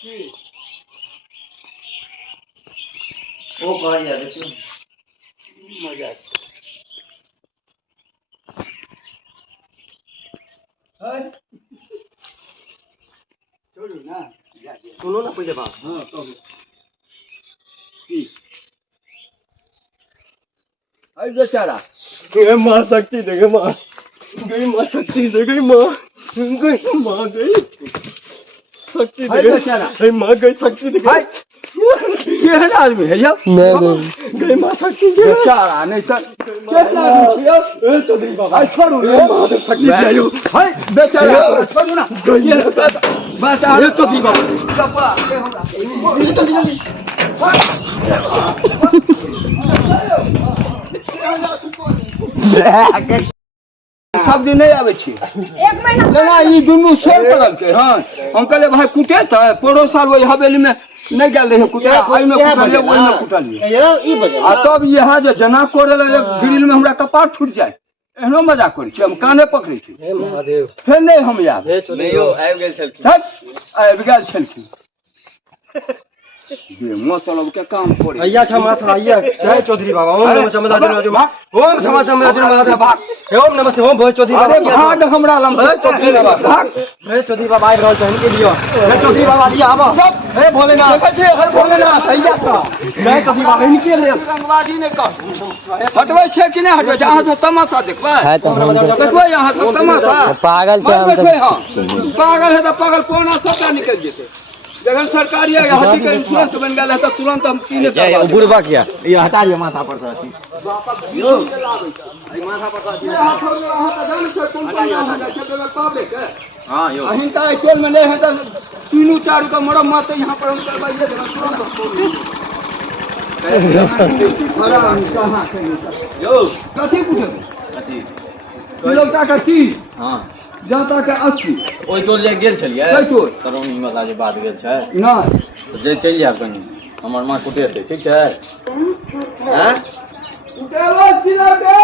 ओ भाई यार देखो मजा है छोड़ो ना सुनो ना पहले बात हां तो की आई बेचारा गई मां शक्ति दे गई मां शक्ति दे गई मां गई शक्ति दे गई बेचारा मां गई शक्ति दे गई ये है आदमी है यार गई मां शक्ति दे बेचारा नहीं तो क्या आदमी है ए तो दिन बाबा छोड़ो रे मां शक्ति दे यो हाय बेचारा छोड़ो ना गई बस ये तो दिन बाबा कपड़ा ये तो जल्दी सब दिन नहीं आवे छी एक महीना ना ई दुनु सोर पड़ल के हां हम कहले भाई कुटे त पोरो साल वही हवेली में नहीं गेल रहे कुटे आई में कुटले ओई में कुटलिए यो ई बजे आ तब यहां जे जना कोरेला ग्रिल में हमरा कपार छूट जाए एहनो मजाक करै छी हम काने पकड़ै छी हे महादेव फेर नहीं हम यार नहीं यो आबि गेल छलखिन आबि गेल छलखिन ये मतलब के काम करे भैया क्षमा था भैया जय चौधरी बाबा ओम नमः समदाजन मां ओम क्षमा समदाजन महादेव भाग ओम नमः ओम भोज चौधरी बाबा अरे भाग हमरा लम चौधरी बाबा भाग हे चौधरी बाबा आइ रहल छन के लियो हे चौधरी बाबा जी आबो हे भोलेनाथ देखै छी हे भोलेनाथ भैया का जय चौधरी बाबा इनके ले रंगवादी ने कह हटबै छै कि नहीं हटबै अहाँ तो तमाशा देखबै देखबै अहाँ तो तमाशा पागल छै हम पागल है तो पागल कोना सबटा निकल जेतै जगन सरकारी है हाथी का इंश्योरेंस बन गया है तो तुरंत हम तीन का बुरबा किया ये हटा दियो माथा पर से यो ई माथा पर से हाथ और हाथ का जान से कौन कौन हो जाए छै बगैर पब्लिक है हां यो अहिं का टोल में नहीं है तो तीनों चार का मरम मत यहां पर हम करवाइए तुरंत बड़ा कहां से यो कथि पूछे कथि किलो का 30 हां जाता के 80 ओइ टोल जे गेल छलिए कई टोल तरौनी वाला जे बात गेल छै ना तो जे चल जाब कनी हमर मां कुटे छै ठीक छै हैं कुटेलो चिला के